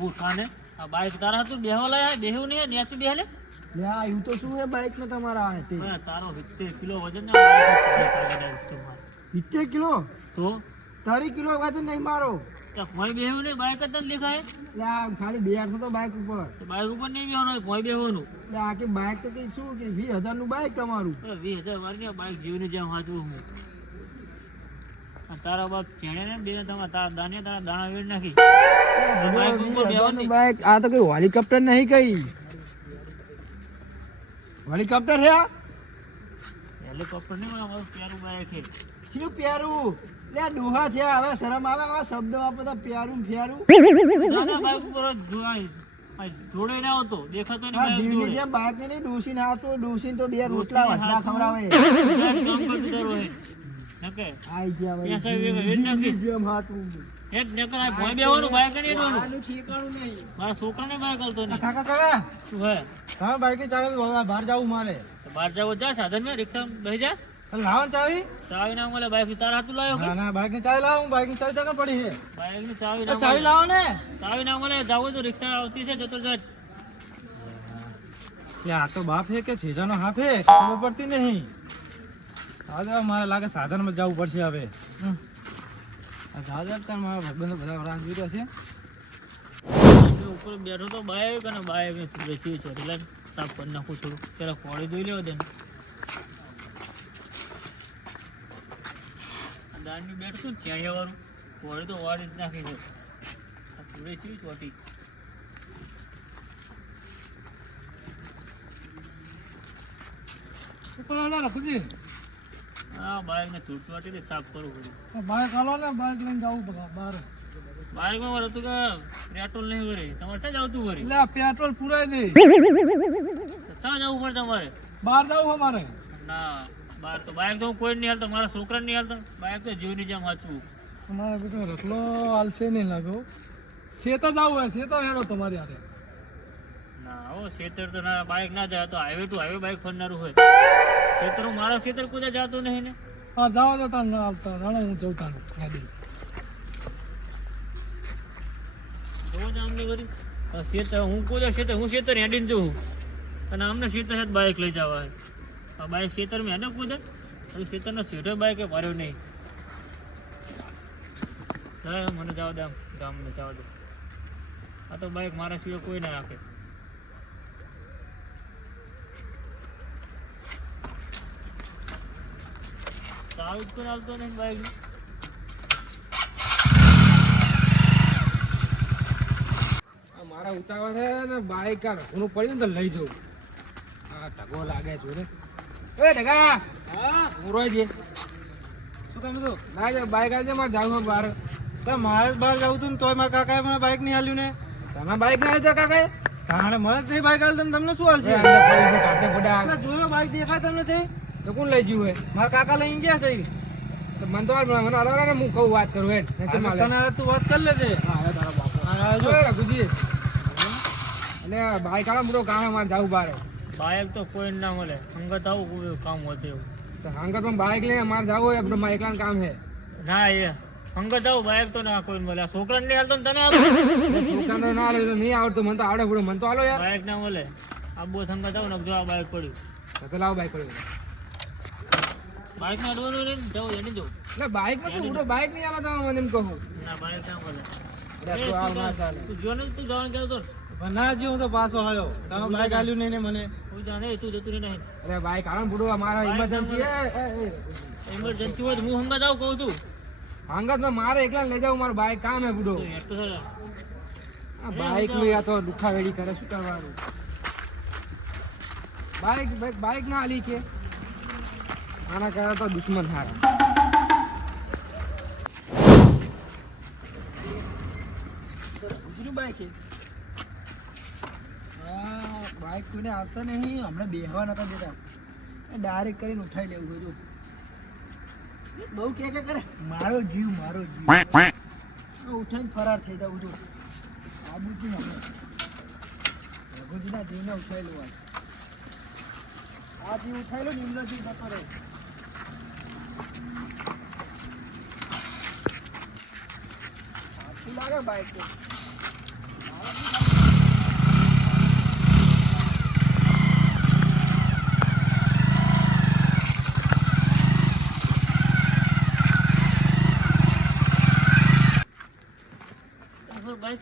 ઉઠાને આ બાઈક તારા હતું બેહવા લાયા બેહવું નહીં નેચું બેહે ને લે આ એવું તો શું હે બાઈક માં તમારા આ તે તારો 70 કિલો વજન ને બાઈક 70 કિલો તો 30 કિલો વજન નહીં મારો મોય બેહવું નહીં બાઈક જ તને દેખાય લે આ ખાલી બેઠો તો બાઈક ઉપર બાઈક ઉપર નહીં બેહવાનું મોય બેહવાનું લે આ કે બાઈક તો કઈ શું કે 20000 નું બાઈક તમારું 20000 વાળી બાઈક જીવની જેમ વાંચવું હું તારા બાપ છેડે ને બે તમારા તારા દાણા વેડ નાખી બાઈક ઉપર બેહવાનું બાઈક આ તો કઈ હેલિકોપ્ટર નહીં કઈ હેલિકોપ્ટર હે આ હેલિકોપ્ટર નહીં મારું પ્યારું બાઈક છે શું પ્યારું લે ડોહા છે હવે શરમ આવે આવા શબ્દ વાપરતા પ્યારું ફેરું દાદા બાઈક ઉપર જોડે ના આવતો દેખાતો ને બાઈક જીવની જેમ બાઈક ને ડોસી ના આવતો ડોસી તો બે રોટલા વધા ખવડાવે નકે આઈ ગયા ભાઈ પૈસા વેડ નાખી જેમ હાટું હેડ નકર આ ભોય બેવાનું બાઈક નહીં ડોનું આનું ઠીકાણું નહીં મારા છોકરાને બાઈક આવતો નહીં કાકા શું હે તમે બાઈક ની ચાવી બહાર જાવું મારે બહાર જાવ જા સાધન માં રિક્ષા બેહી જા લાવો ચાવી ચાવી ના મળે બાઈક તારા હાથ લાયો કે ના બાઈક ની ચાવી લાવો બાઈક ની ચાવી જગા પડી છે બાઈક ની ચાવી ના ચાવી લાવો ને ચાવી ના મળે જાવ તો રિક્ષા આવતી છે જતો જા આ તો બાપ હે કે છેજાનો હાફ હે ખબર પડતી નહીં આજે મારે લાગે સાધન માં જવું પડશે હવે જાજર મારા ભાઈબંધો બધા રાંધી રહ્યો છે ઉપર બેઠો તો બાઈક અને બાઈક ને બેસી છે એટલે સાફ કરી નાખું થોડું પેલા કોળી જોઈ લેવા દે દાંડી બેઠું ને ચેડિયા વાળું કોળી તો વાળી જ નાખી છે પૂરે ચીજ ચોટી હા બાઈક ને તૂટ વાટી સાફ કરવું પડ્યું બાઈક હાલો ને બાઈક લઈને જવું બહાર બાઈકમાં મારે હતું કે પેટ્રોલ નહીં ભરે તમારે ક્યાં જવું ભરે એટલે પેટ્રોલ પુરાઈ દે ક્યાં જવું પડે તમારે બહાર જવું અમારે ના બહાર તો બાઈક તો હું કોઈ નહીં હાલતો મારા છોકરાને નહીં હાલતો બાઈક તો જીવની જેમ વાંચવું તમારે બેટો રખલો હાલશે નહીં લાગો શેતો જવું હોય શેતો હેડો તમારી હાથે ના હો ખેતર તો ના બાઈક ના જાય તો હાઈવે ટુ હાઈવે બાઈક ફરનારું હોય ખેતર મારો ખેતર કોઈ જતું નહીં ને હા જાઓ તો તાર ના આવતા રાણો હું જઉં તારું ગાડી જોવો જ આમને કરી ખેતર હું કોઈ ખેતર હું ખેતર હેડીને જઉં અને આમને ખેતર જ બાઈક લઈ જવા આ બાઈક ખેતરમાં હેડે કૂદે પછી ખેતરનો સીધો બાઈકે ભર્યો નહીં મને જવા દે આમ ગામને જવા દે આ તો બાઈક મારા સિવાય કોઈ ના રાખે ચાવી કોઈ આવતો નહીં બાઈક મારા ઉતાવળ છે ને બાઈક આ રખનું પડ્યું ને તો લઈ જવું આ ઢગો લાગે છે ને એ ઢગા હા હું રોય છે શું કામ હતું ના છે બાઈક આજે મારે જાવું બહાર તો મારે જ બહાર જવું હતું ને તોય મારા કાકાએ મને બાઈક નહીં હાલ્યું ને તમે બાઈક ના આવ્યા કાકાએ તાણે મને જ બાઈક હાલતા તમને શું હાલ છે જોયો બાઈક દેખાય તમને છે તો કોણ લઈ ગયું હે મારા કાકા લઈ ગયા છે તો મને તો મને અરે હું કહું વાત કરું હેડ તું વાત કરી લેજે હા તારા બાપા રઘુજી અને બાઈક આવા મોટો કામ મારે જવું બહાર બાઈક તો કોઈ ના મળે અંગત આવું કોઈ કામ હોતું એવું તો અંગતમાં બાઈક લઈને મારે જવું હોય આપણે મારે એકલાનું કામ છે ના એ અંગત આવું બાઈક તો ના કોઈ મળે છોકરાને નહીં હાલતો ને તને આવતો છોકરાને ના આવે તો નહીં આવડતું મને તો આવડે પડે મને તો હાલો યાર બાઈક ના મળે આ બહુ સંગત આવું ને જો આ બાઈક પડ્યું તો લાવ બાઈક પડ્યું બાઈક ના અડવાનું નહીં જવું એની જવું એટલે બાઈકમાં શું મોટો બાઈક નહીં આવે તો મને એમ કહું ના બાઈક ના મળે તું આવ ના ચાલે તું જો ને તું જવાનું કહેતો ના જો હું તો પાછો આવ્યો તમે બાઈક આલ્યું નહીં ને મને કોઈ જાણે તું જતું નહીં અરે બાઈક આવ બુડો મારા ઇમરજન્સી ઇમરજન્સી હોય તો હું હંગત આવું કહું તું અંગતમાં મારે એકલા લઈ જાવ મારું બાઈક કામ હે બુડો આ બાઈક નું યા તો દુખાવેડી કરે શું કરવાનું બાઈક ના આલી કે આના કરે તો દુશ્મન હારા બાઈક બાઈક કોઈને આવતા નહીં હમણાં બેહવા નતા દેતા ડાયરેક્ટ કરીને ઉઠાઈ લેવું હોય બહુ કે કરે મારો જીવ ઉઠાઈને ફરાર થઈ જાવ જો આ બધું હમણાં રઘુજીના જીવને ઉઠાઈ લેવા આ જીવ ઉઠાઈ લો ને એમનો જીવ જતો રહે સાચું લાગે બાઈક તો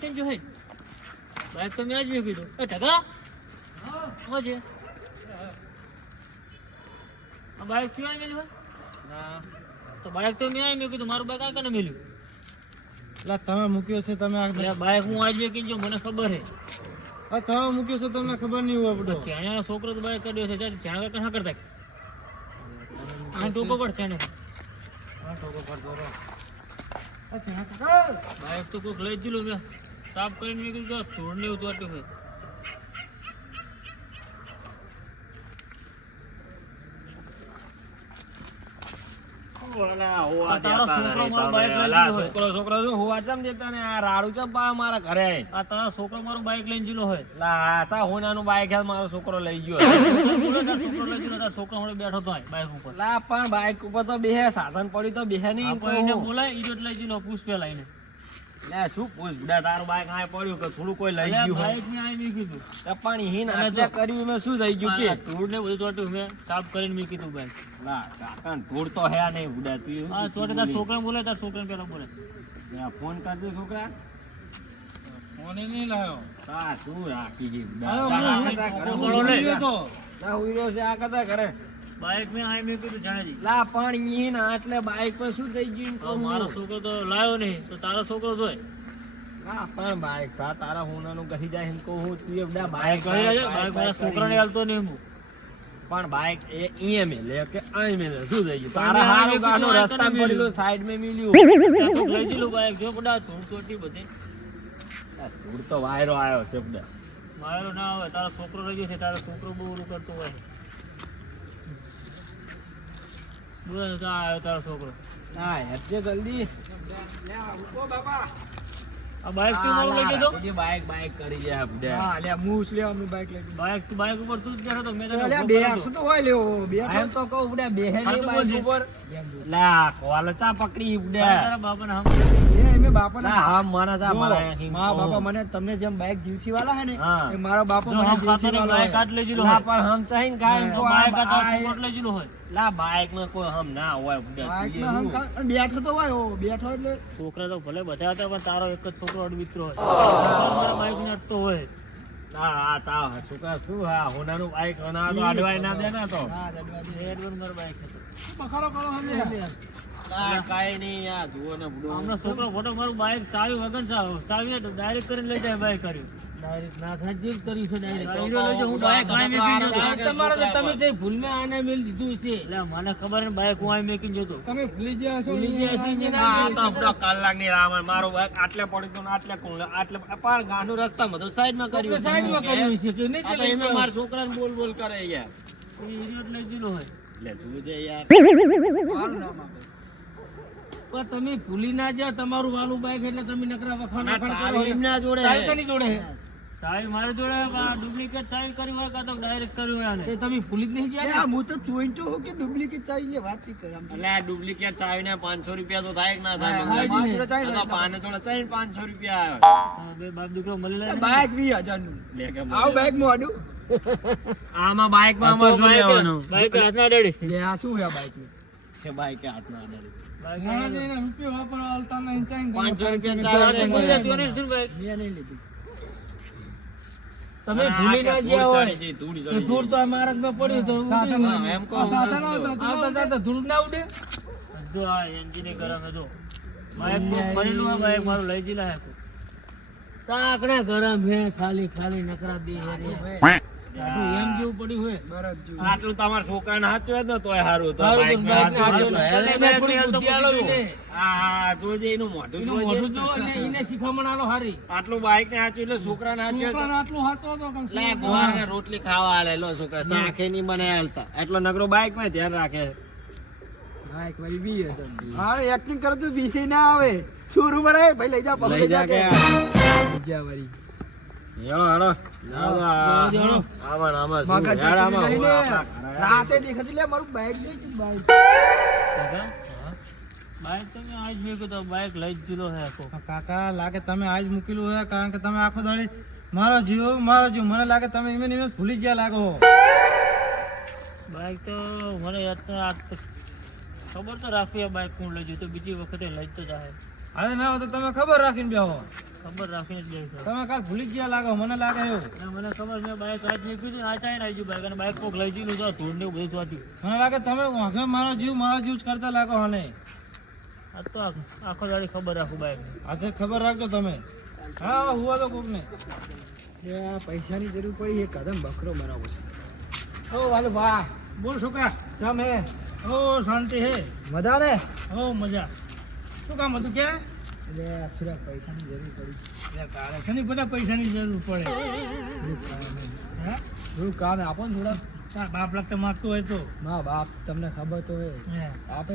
થઈને જો હે બાઈક તો મેં આજ મેં કીધું એ ઢગા હા છે આ બાઈક ક્યાં મેલ્યું ના તો બાઈક તો મેં મેં કીધું મારું બાઈક આ કને મેલ્યું એટલે તમે મૂક્યો છે તમે એટલે બાઈક હું આજ મેં કીધું મને ખબર હે તમે મૂક્યો છે તમને ખબર નહીં હોય બધો ચાણિયાનો છોકરો તો બાઈક કાઢ્યો છે ચાણા કાકા હા કરતા આ ટોકો પડ ચાણે બાઈક તો કોઈક લઈ જ ગયેલું મેં સાફ કરીને મેં કીધું ધૂળ ને એવું ચોટ્યું હોય તારો છોકરો મારું બાઈક લઈ ગયેલો હોય છોકરો શું હોવા ચમ દેતા ને આ રાડું ચમ પા મારા ઘરે આ તારો છોકરો મારું બાઈક લઈને ગયેલો હોય લા તા હોનાનું બાઈક હે મારો છોકરો લઈ ગયો છોકરો લઈ ગયેલો તારો છોકરો હમણાં બેઠો તો બાઈક ઉપર લા પણ બાઈક ઉપર તો બેહે સાધન પડ્યું તો બેહે નહીં આપણે બોલાય ઈડોટ લઈ ગયેલો પુષ્પે લઈને લે શું પૂછ બુડા તારું બાઈક આય પડ્યું કે થોડું કોઈ લઈ ગયું હોય બાઈક ને આઈ મેં કીધું તો પણ હીન આટલે કર્યું મેં શું થઈ ગયું કે ધૂળ ને બધું ચોટ્યું મેં સાફ કરીને મેં કીધું બાઈક લા કાકા ધૂળ તો હે નહીં બુડા તું હા ચોટે તાર છોકરાને બોલે તાર છોકરાને પેલા બોલે ફોન કરજો છોકરા ફોન નહીં લાયો તા શું રાખી ગઈ આ કદા કરે બાઈક મેં આઈ મેં કીધું જાણે લા પણ હીન આટલે બાઈક પર શું થઈ ગયું તો મારો છોકરો તો લાયો નહીં તો તારો છોકરો જોય ના પણ બાઈક તારા હોનાનું કહી જાય એમ કહું હું તું બધા બાઈક બાઈક કહી રહ્યો બાઈક મારા છોકરાને હાલતો નહીં હું પણ બાઈક એ ઈએ મે લે કે આઈ મે શું થઈ ગયું તારા હારો ગાનો રસ્તા પડેલું સાઈડ મે મિલ્યું લઈ ગયેલું બાઈક જો પડા ધૂળ ચોટી બધી ધૂળ તો વાયરો આવ્યો છે બધા મારો ના આવે તારો છોકરો રહી ગયો છે તારો છોકરો બહુ ઓલું કરતો હોય બોલે તો આવ્યો તારો છોકરો હા હેડજે જલ્દી લે ઉકો બાબા આ બાઈક તું મારું લઈ ગયો તો બાઈક બાઈક કરી જાય બધા હા લે મૂસ લે અમે બાઈક લઈ બાઈક ઉપર તું જ બેઠો તો મેં તને લે ઉભો બે કર્યો. આઠસો તો હોય લેવો બે એમ તો કહું બધા બેહે હા, ની તો બાઈક બોલજે. ઉપર લા કોલચા પકડી બધા તારા બાપાને હમ એ અમે બાપાને ના હા મારા જા મારા જો, મારા બાપા મને તમને જેમ બાઈક જીવથી વાલા હે ને હા. એ મારા બાપા જો મને હમ જીવથી ખાતર વાલા બાઈક હોય. આટ લઈ ગયેલો લા હોય પણ હમ ચાહીન કાઈ તો બાઈક આ તારો છોકરો લઈ ગયેલો હોય લા બાઈક માં કોઈ હમ ના હોય બધા બાઈકમાં હમ કા- અને બેઠો તો હોય ઓ, બેઠો એટલે છોકરા તો ભલે બધા હતા પણ તારો એક જ છોકરો અડવિત્રો હોય મારા બાઈક ને અડતો હોય ના આ તા છોકરા શું હા હોનાનું બાઈક હોના તો અડવાય ના દે ના તો હા જડવા દે. એડવન મારો બાઈક હતો બખાડો કરો હમે લા કાઈ નહીં યાર જુઓ ને બુડો હમણાં છોકરો ફોટો મારું બાઈક ચાવી વગર ચાવી ડાયરેક્ટ કરીને લઈ જાય બાઈક કર્યું ડાયરેક્ટ ના થાય જીવ કરી છે ડાયરેક્ટ હીરો લઈ જાય, હું બાઈક આઈ મેકીને જતો. તમારે તો તમે જે ભૂલને આને મેલ દીધું છે એટલે મને ખબર ને બાઈક હું આઈ મેકીને જતો તમે ભૂલી ગયા છો ભૂલી ગયા છો ને આ તો આપણો કલાકની રાહ મારો બાઈક આટલે પડ્યું તો ને આટલે કોણ આટલે પણ ગાનું રસ્તામાં તો સાઈડમાં કર્યું છે. સાઈડમાં કર્યું છે તો નહીં આ તો એમે મારા છોકરાને બોલ બોલ કરે યાર એ હીરો લઈ ગયેલો હોય લે તું જે યાર મારું નામ આપો. પણ તમે ભૂલી ના જાઓ તમારું વાલું બાઈક એટલે તમે નકરા વખાણ ના, વખાણ ચાવી કરો. એમના જોડે ચાવી હે. કોની જોડે હે? ચાવી મારી જોડે હોય, કાં ડુપ્લિકેટ ચાવી કરી હોય કાં તો ડાયરેક્ટ કર્યું હોય આને. એ તમે ભૂલી જ નહીં ગયા હું તો જોઈન્ટ હું કે ડુપ્લિકેટ ચાવી લે વાત કર એટલે આ ડુપ્લિકેટ ચાવીને 500 રૂપિયા તો થાય કે ના થાય હા, મંગાઈ હા, દીધી. હા, આ તો પાને થોડા ચાઈને 500 રૂપિયા આવે બે બાપ દીકરો મળી લે બાઈક 20,000 નું લે કે આવું બાઈક માં આડું આમાં બાઈકમાં આમાં શું લેવાનું બાઈક હાથના અડાડી લે આ શું હે આ બાઈક કે બાઈકે હાથમાં આડાડી. બાઈક 500 રૂપિયા ચાવી બોલ લે, તું એને શું બાઈક? મેં નહીં લીધું તમે ભૂલી ના ગયા હોય ધૂળ તો મારા માં પડ્યું તો હા, એમ કહો. ધૂળ ના ઉડે જો આ એન્જિન ગરમ હે જો બાઈક તો ભરેલું હોય, બાઈક મારું લઈ જઈ લાયક. કાકડા ગરમ હે ખાલી ખાલી નકરા દે હે રે એમ જેવું પડ્યું હોય બરફ જેવું આટલું તમારા છોકરાને હાચવે ને તોય હારું તો હારું તો બાઈકને બાઈકને હાચવે ને. હાચવે. હેલ્મેટ થોડી ની બુદ્ધિ આલો એને. હા જોજે એનું મોઢું એનું જોજે. મોઢું જો અને એને શીખવામણ આલો હારી આટલું બાઈક ને હાચવે એટલે છોકરાને હાચવે તો- છોકરાને આટલું હાચવો તો કમ સે લે કમ. ગોવારને રોટલી ખાવા આલે લો છોકરા શાકે નહીં બનાય હાલતા એટલો નગરો બાઈક માં ધ્યાન રાખે બાઈક વાળી 20,000 હા એક્ટિંગ કરે તો 20 ના આવે શોરૂમ બનાય ભાઈ લઈ જા પકડી લઈ જા કે જા વાળી હેળો હેળો હેળો. આમાં આમાં શું? મગજ હેડ આમાં લઈને આપણા ઘરે. રાતે દેખાતું લે મારું બાઈક દે કે બાઈક કાકા? બાઈક તો મેં આજ મેં કીધું બાઈક લઈ જ દીધો હે આખો. કાકા લાગે તમે આજ મૂકેલું હોય કારણ કે તમે આખો દાડી મારો જીવ મને લાગે તમે એમને એમને ભૂલી ગયા લાગો બાઈક તો મને યાદ તો ખબર તો રાખવી બાઈક કોણ લઈ જતો બીજી વખતે લઈ જ તો જાય અરે ના હોય તો તમે ખબર રાખીને બેહો. ખબર રાખીને જ જઈશ. તમે કાલ ભૂલી ગયા લાગો, મને લાગે એવું. અને મને ખબર મેં બાઇક આજ નીકળ્યું હતું, આ ચાઈ ને આવી બાઇક અને બાઇક કોક લઈ ગયું તો ધૂળ ને એવું બધું ચોટ્યું. મને લાગે તમે વાંખે મારો જીવ જ કરતા લાગો હને. આ તો આખો દાડી ખબર રાખું બાઇક. આજે ખબર રાખજો તમે. હા હુવા તો કોક ને પૈસાની જરૂર પડી એ કદમ બકરો બનાવો છે. ઓ વાલો વાહ, બોલ છોકરા. ચમ હે? ઓ શાંતિ હે. મજા ને? ઓ મજા. શું કામ હતું કે? એટલે થોડા પૈસાની જરૂર પડી. તારે છે ને બધા પૈસાની જરૂર પડે. હા થોડું કામ આપો ને થોડા. તાર બાપ લાગતા માગતો હોય તો. મા બાપ તમને ખબર તો હોય. હે આપે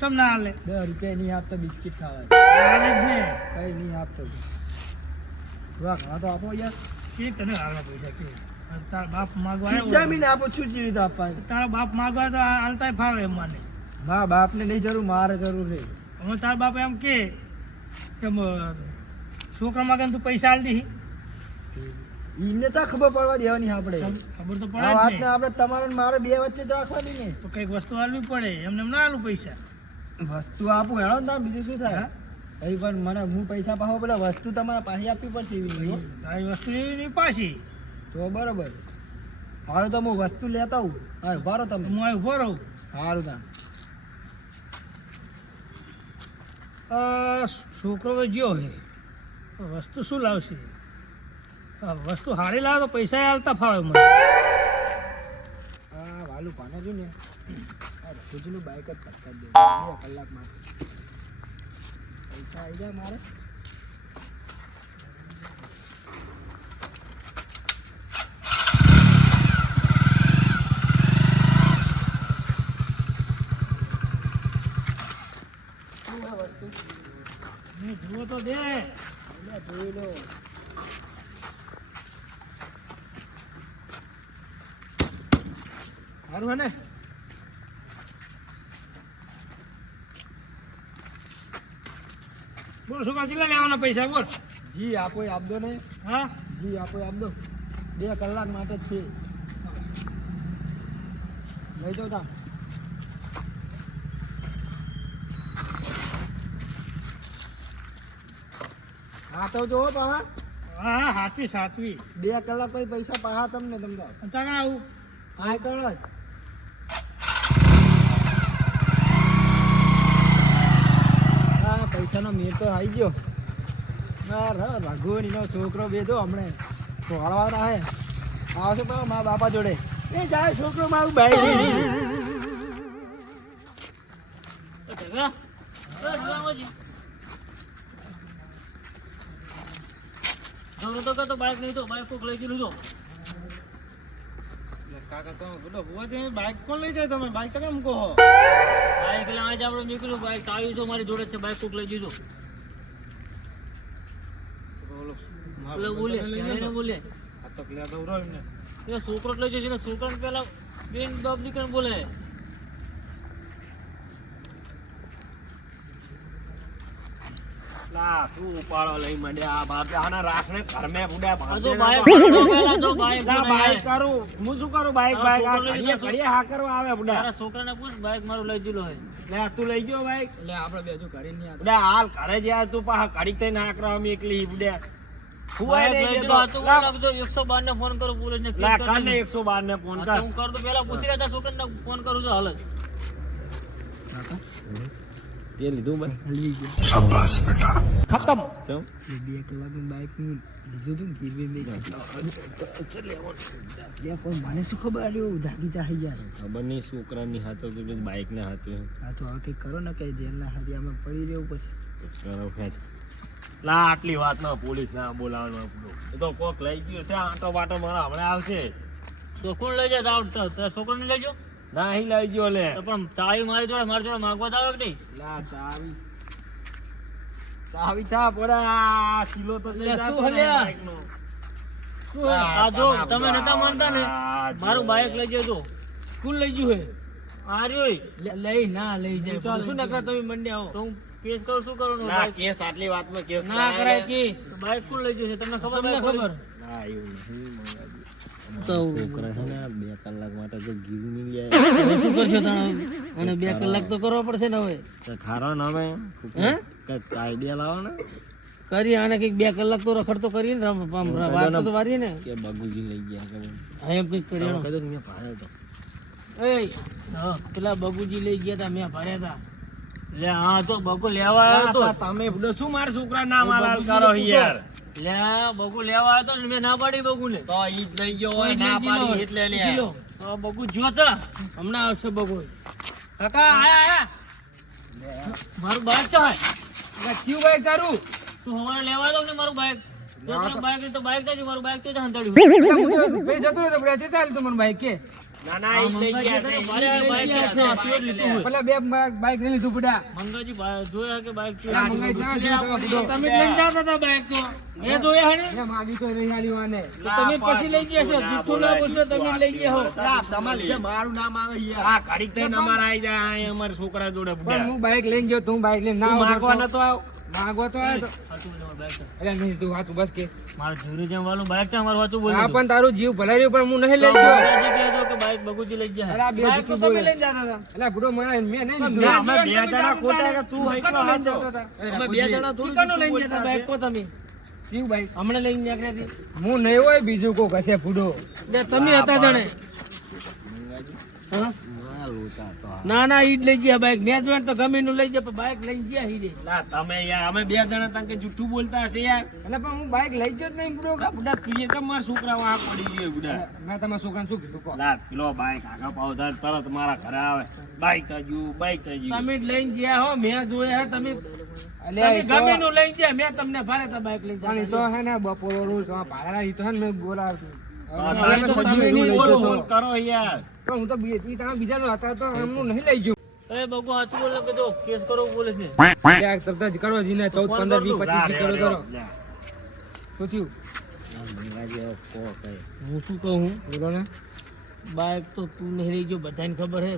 ચમ ના હાલે. 10 રૂપિયા નહીં આપતો બિસ્કિટ ખાવા. હાલે જ ને. કઈ નહીં આપતો. થોડા ઘણા તો આપો યાર. કે તને હાલવા પૈસા કે તારા બાપ માગવા આવ્યો. જમીન આપો છું ચી રીતે આપવાની. તારા બાપ માગવા તો હાલતા ફાવે એમ મને. મા બાપને નહીં જરૂર, મારે જરૂર છે. હવે તારા બાપ એમ કે છોકરા માગે તું પૈસા હાલ દી. એમને તો ખબર પડવા દેવાની આપણે. ખબર તો આ પડે જ વાતને ને. આપણે તમારે ને મારે બે વચ્ચે જ રાખવાની ને. તો કઈક વસ્તુ હાલવી પડે એમને એમ ના હાલું પૈસા. વસ્તુ આપું હેળો ને તાર બીજું શું થાય? એ પણ મને હું પૈસા પાહો પેલા વસ્તુ તમારે પાછી આપવી પડશે એવી નહીં હો. તારી વસ્તુ એવી નહીં પાછી. તો બરોબર. હારું તો હું વસ્તુ લેતા આવું. હા ઉભા રહો તમે. હું આ ઉભો રહું. હારું તા. છોકરો તો જ્યો હે વસ્તુ શું લાવશે? વસ્તુ હારી લાવે તો પૈસા હાલતા ફાવે મને. હા વાલું પાને જો ને આ રઘુજીનું બાઇક જ ફટકા દે 2 કલાકમાં. પૈસા આવી જાય મારે. શું આ વસ્તુ? જુઓ તો દે. જોઈ લો. સારું હે ને? બોલ છોકરા કેટલા લેવાના પૈસા બોલ. જી આપો એ આપ દો ને. હા જી આપો એ આપ દો. 2 કલાક માટે જ છે. લઈ દો તા. હા તો જો પાહા હા સાચવી સાચવી. 2 કલાક પછી પૈસા પાહા તમને તમને. ચાલ આવું. હા કળ જ. હા પૈસાનો મેર તો આવી ગયો. રઘુવીનો છોકરો બેધો હમણે ખોળવાના હે. આવશે પણ મારા બાપા જોડે. એ જાય છોકરો મારું ભાઈ. તો કહેતો બાઇક નહીં તો બાઇક કોક લઈ ગયેલું તો. કાકા તો બોલો ભુવાજી બાઇક કોણ લઈ જાય તમે? બાઇક કેમ કહો? બાઇક એટલે આજે આપણે નીકળ્યું બાઇક આવી તો મારી જોડે જ છે. બાઇક કોક લઈ દીધો. એટલે બોલે એને બોલે આ તો ક્લિયર દઉં રહ્યો એમને. એ છોકરો જ લઈ જશે ને છોકરાને પેલા બેન બાપ દીકરાને બોલે. લા શું ઉપાડો લઈ મંડ્યા આ બાપ આના રાખને ઘરમે બુડા આ બાંધે તો ના બાઇક તો. પેલા તો બાઇક લા બાઈક કરું હું શું કરું? બાઈક આ બાઈક આ છોકરો લઈ ઘડીએ જતો. ઘડીએ હા કરવા આવે બુડા. તારા છોકરાને પૂછ બાઇક મારું લઈ દીધું હોય. લે તું લઈ ગયો બાઈક? એટલે આપણે બે હજુ ઘરે નહીં આવ્યા. બુડા હાલ ઘરે જ્યાં તું પાછા ઘડીક થઈને હા કરવા અમે એકલી બુડા. બાઇક લઈ નહીં દીધું. દેતો. આ તો હું રાખજો 112 ને ફોન કરું પોલીસ ને લા કાને 112 ને ફોન કર. હું કરું તો પેલા પૂછી રહ્યા છોકરાને ફોન કરું તો હાલ જ. એ લીધું ભાઈ હલવી ગયો. ખતમ. ચમ 2 કલાકનું બાઇક નું લીધું હતું ને ગીરવે મેં પણ મને શું ખબર આવ્યું જાગી ચાહી જાય. ખબર નહીં છોકરાની હાથો તો બાઈક ના હાથે આ તો હવે કંઈક કરો ને કઈ જેલના હાથે આમાં પડી રહેવું પછી. કરો ખેંચ. લા આટલી વાત ના પોલીસ ના બોલાવવાનું આપણું. એ તો કોક લઈ ગયો છે આટો બાટો મારા હમણાં આવશે. તો કોણ લઈ જાય તારા છોકરાને લઈ જાઓ. ના અહીં લઈ ગયો લે. તો પણ ચાવી મારી જોડે માગવા તો આવે કે નહીં? લા ચાવી ચાવી ચા પડ્યા કિલો તો લે, શું હલ્યા? આ જો તમે નતા માનતા ને મારું બાઇક લઈ જજો. કોણ લઈ ગયું હે? આ રહ્યો લઈ ના લઈ જાય ચાલો. શું નકરા તમે મંડે આવો તો હું કેસ કરું શું કરવાનું? ના કેસ આટલી વાતમાં કેસ ના કરાય કે બાઇક કોણ લઈ જશે તમને ખબર? તમને ખબર તો છોકરા છે ને 2 કલાક માટે તો ગીરું નહીં લે શું કરશો તાણ અને 2 કલાક તો કરવા પડશે ને હવે તો ખારો ના આવે હે કઈક આઈડિયા લાવો ને કરી આને કઈક 2 કલાક તો રખડ તો કરીએ ને વાત તો વારીએ ને કે બગુજી લઈ ગયા કે હા એમ કઈક કરી કીધું કે મેં ભાડે તો એ પેલા બગુજી લઈ ગયા તા મેં ભર્યા તા લે હા તો બગુ લેવા આવ્યો તો તમે બધો શું મારા છોકરા ના માલાલ કરો યાર લે બગુ લેવા આવ્યો તો ને મેં ના પાડી બગુ ને તો ઈ જ લઈ ગયો હોય ના પાડી એટલે લે તો બગુ જો તો હમણાં આવશે બગુ કાકા આયા મારું બાઈક તો હે ક્યું ભાઈ તારું તું હવારે લેવા દો ને મારું બાઈક તો તારું બાઈક તો બાઈક તો મારું બાઈક તો હંતાડ્યું ભાઈ જતો રહ્યો તો પડ્યા ચાલ તું મને બાઈક કે ના ના ઈ લઈ ગયા છે પેલા બે બાઈક લઈ લીધું પડ્યા મંગાજી જોયા કે બાઈક તમે લઈને જતા હતા બાઈક તો મેં જોયા હે ને માગી તો નહીં આલી વાને તો તમે પછી લઈ ગયા છો જૂઠું ના બોલશો તમે લઈ ગયા હો તમારે લીધે મારું નામ આવે યાર આ ઘડીક થઈને અમાર આવી જાય આ અમાર છોકરા જોડે પણ હું બાઈક લઈને ગયો તું બાઈક લઈને ના માગવા નતો આવ્યો માગવા તો આવ્યો અરે નહીં તું વાતું બસ કે મારું જીવરું જેમ વાળું બાઈક છે મારું વાતું બોલ હા પણ તારું જીવ ભલાઈ પણ હું નહીં લઈ ગયો કે બાઈક બગુજી લઈ ગયા અરે આ બે બાઈક તો તમે લઈને જતા હતા અલા બુડો મેં નહીં અમે બે જણા ખોટા કે તું એકલો હતો અમે બે જણા થોડું લઈને જતા બાઈક કો તમે જીવ બાઈક હમણાં લઈને નીકળ્યા હતી હું નહીં હોય બીજું કોક હશે બુડો તમે હતા જણે હા ના ના ઈ જ લઈ ગયા બાઈક મેં જોયા તો ગમે નું લઈ જાય પણ બાઈક લઈને ગયા હીરે ના તમે યાર અમે બે જણા તંકે જૂઠું બોલતા હશે યાર એટલે પણ હું બાઈક લઈ ગયો જ નહીં બુડો બુડા તું એ તો મારા છોકરા આ પડી ગયો બુડા મેં તમારા છોકરાને શું કીધું કો લા પેલો બાઈક આગા પાવ તરત મારા ઘરે આવે બાઈક તાજુ તમે જ લઈને ગયા હો મેં જોયા હે તમે ગમે નું લઈને ગયા મેં તમને ભારે તા બાઈક લઈને પણ ઈ તો હે ને બપોરનું તો ભાડા ઈ તો હે ને મેં બોલાવતું કરો યાર પણ હું તો બીજાનો હતા તો હું નહીં લઈ ગયો એ બગુ હાચું બોલે કે તો કેસ કરો બોલે છે યાર શબ્દ કરો જીને 14 15 20 25 કરો શું થયું હું શું કહું બોલો ને બાઈક તો તું નહીં લઈ ગયો બધાને ખબર હે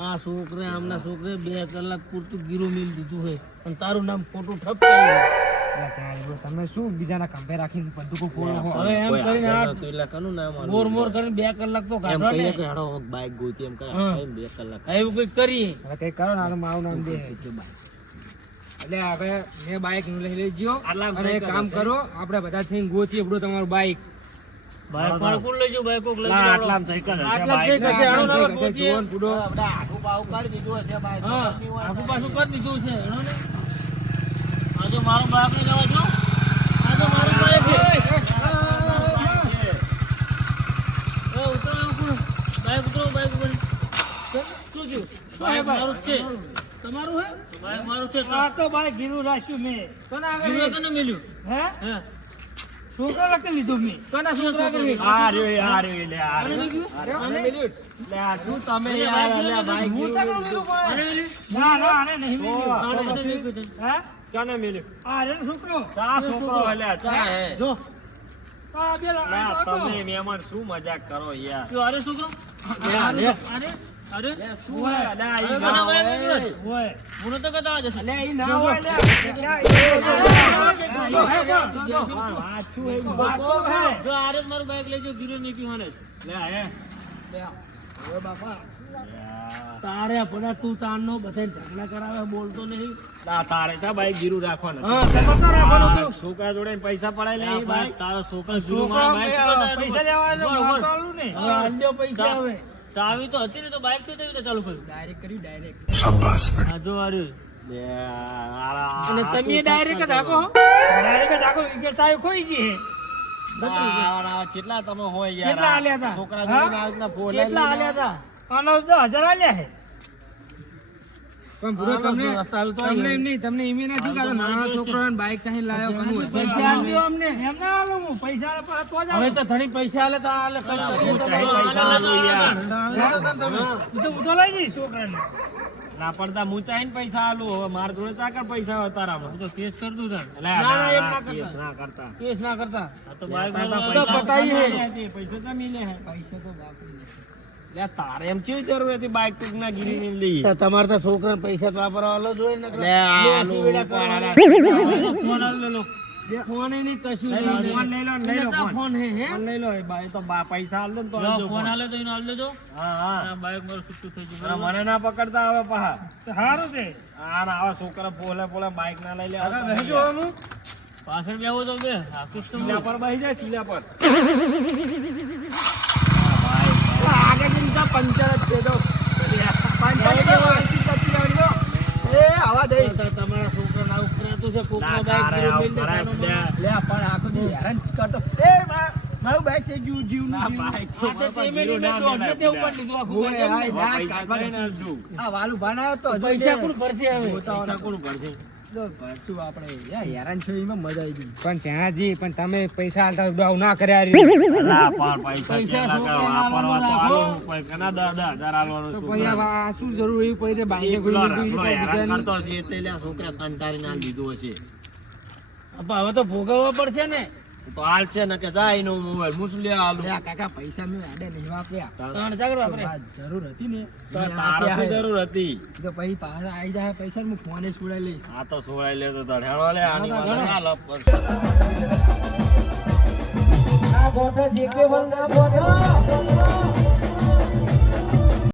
આ છોકરે આમના છોકરે 2 કલાક પૂરતું ગીરું મિલ દીધું હે પણ તારું નામ ખોટું ઠપકાયું તમે શું બીજાના ખંભે રાખીને બંદૂકો ફોડો છો? હવે એમ કરીને આ તો એટલે કનું નામ મોર મોર કરીને 2 કલાક તો એમ કાઢો ને કહીએ કે હેડો બાઈક ગોતી એમ હા. કરે 2 કલાક એવું કંઈક કરીએ હવે કંઈક કરો ને આ તો મારું નામ દે એટલે હવે મેં બાઈક લઈ લેજો અને એક કામ કરો આપણે બધા થઈને ગોતીએ આપણું તમારું બાઈક બાઈક મારું કોણ લઈ જાવ બાઈક કોક લઈ જાવ આટલામાં કંઈક હશે હેડો ને હવે ગોતીએ. પૂડો આપણે આખું પાવ કાઢી દીધું હશે બાઈક હા આખું પાછું કરી દીધું છે હેડો ને આ જો મારું બાઈક લઈ જવા જો આ તો મારું બાઈક છે એ ઉતરો બાઈક ઉતરો બાઈક ઉપર શું થયું બાઈક મારું જ છે તમારું હે બાઈક મારું છે આ તો બાઈક ગીરું રાખ્યું મેં કોના આગળ જીવે કને મિલ્યું હે હે છોકરા લખી લીધું મેં કોના છોકરા આગળ મેં? આ રે લે આ આને લીધું? આને? લે આ શું તમે યાર લે બાઈક હું તો કહું છું કોઈ. આને મિલ્યું ના ના આને નહીં મિલ્યું. આને કને મિલ્યું તને? હે ક્યાંને મેલ્યું આ રે છોકરો ચા છોકરો લે ચા હે જો આ બે લે તમે મહેમાન શું મજાક કરો યાર તું આરે છોકરો લે અરે અરે લે શું હે લે આ ઈ મને ના બાઈક હોય. નથી જોઈતું. ઓય હું નતો કહેતો આ જશે લે ઈ ના હોય લે જો આરે જ મારું બાઈક લઈ જાઓ ગીરો નહીં પીવાને જ. લે હે તારે પણ તું તારનો બધાને ઝઘડા કરાવે બોલતો નહીં લા તારે ચા બાઈક ગીરું રાખવાનું હા તમે તો રાખવાનું હતું. છોકરા જોડે પૈસા પડાય લે આ ઈ બાઈક બાઈક તારો છોકરા ગીરો છોકરા મારા બાઈક શું કરતા પૈસા લેવા એટલે બોલ, બોલ. મારતો આલું ને. હવે આલજો પૈસા હવે ચાવી તો હતી ને તો બાઈક શું થયું ચાલુ કર્યું હા જો આરે લે આરા અને તમે ડાયરેક્ટ જ હાકો ડાયરેક્ટ જ હાકો કે ચાવી ખોઈ છે આરા કેટલા તમે હોય યાર કેટલા આલ્યા હતા છોકરા હા? જોડે આજના ફોન કેટલા આલ્યા હતા આનો 10,000 આલ્યા હે પણ પૂરો તમને તમને એમ નહીં તમને એમ નથી કે નાનો છોકરો બાઈક ચાહી લાયો કનું પૈસા આલજો અમને એમ ના આલો હું પૈસા આલે પણ તો જ હવે તો ઘણી પૈસા આલે તો આલે હું ચાહી પૈસા આલું યાર ઉધો લઈ જઈશ છોકરાને ના પડતા હું ચાહીને પૈસા આલું હવે મારા જોડે ચાકર પૈસા હોય તારામાં તો કેસ કર દઉં તાર ના ના, એમ ના કેસ કરતા. ના કરતા કેસ ના કરતા આ તો બાઈક તાતા મારું તો પતાઈ હે. પૈસા તો મિલે હે પૈસા તો લે તારે એમ ચેવી જરૂર હતી બાઈક તો ના ગીરી ને લઈ તો તમારે તો છોકરાને પૈસા તો વાપરવા આલો જોઈએ ને લે આલુ વેડા કરવાના. ફોન આલ લે લો ફોન એની કશું લઈ લો, નહીં. ફોન લઈ લો, લઈ લો એના ફોન. ફોન હે હે ફોન લઈ લો એ બાઈ તો પૈસા આલ દે ને તો જો આલજો ફોન ફોન. આલે તો એનો આલ દેજો હા હા આ બાઈક મારું છૂટું થઈ ગયું અરે બરાબર? મને ના પકડતા આવે પાહા સારું છે આ ના આવા છોકરા પોલે બાઈક ના લઈ લે પાછળ બેહો તો બે હાકીશ તો ચીલા પર બેસી જાય ચીલા પર આગળ જઈને તો પંચર જ છે તો પંચર તો વાંચી કચી આવડી તો એ આવા દઈ તો તમારા છોકરાને આવું કરાતું છે કોકનો ના, બાઈક તારે ગીરો આવું મેલ કરાય દેવાનો જ માણસ. લે પણ આખો દી હેરાન કરતો એ મારું બાઈક થઈ ગયું જીવનું ના જીવનું. બાઈક આ તો પેમેન્ટ મેં તો અમને તે ઉપર લીધું આખું ઓય, બાઈક આય, એમને. ના, પૈસા કાઢવા કઈ ના આલશું. આ વાલું બનાવ્યો તો હજુ પૈસા લે. કોણ ભરશે હવે પૈસા કોણ ભરશે? તો ભરશું આપણે યાર, હેરાન થયું એમાં મજા આવી ગઈ પણ જ્યાંજી પણ તમે પૈસા આલતા ઉડાવ ના કર્યા રહ્યું અલા, પણ પૈસા પૈસા કેટલા છોકરાને કે વાપરવા તો આલવાનું આલું. કોઈ કના 10,000 આલવાનું તો શું પછી કરે? આ શું જરૂર એવી પૈસે બાઈને એકલો કોઈ રાખલો લીધી હેરાન બીજાની? કરતો હશે એટલે લ્યા છોકરા કંટાળીને આલી દીધું હશે. અપા, હવે તો ભોગવવા પડશે ને તો હાલ છે ને કે જાય એનો મોબાઈલ મુસલી આલું. લે આ કાકા પૈસા મેં આડે નહીં વાપર્યા ત્રણ ચાકર વાપરે આ જરૂર હતી ને તો મેં તારે આપ્યા શું હે. જરૂર હતી? તો પછી પાછા આવી જાય પૈસા હું ફોને છોડાઈ લઈશ આ તો સોળાઈ લેતો તો હેણો લે આની હા, વાળા ઘણો. ના લપ પર. આ ગોઠા જે કે વન ના ગોઠા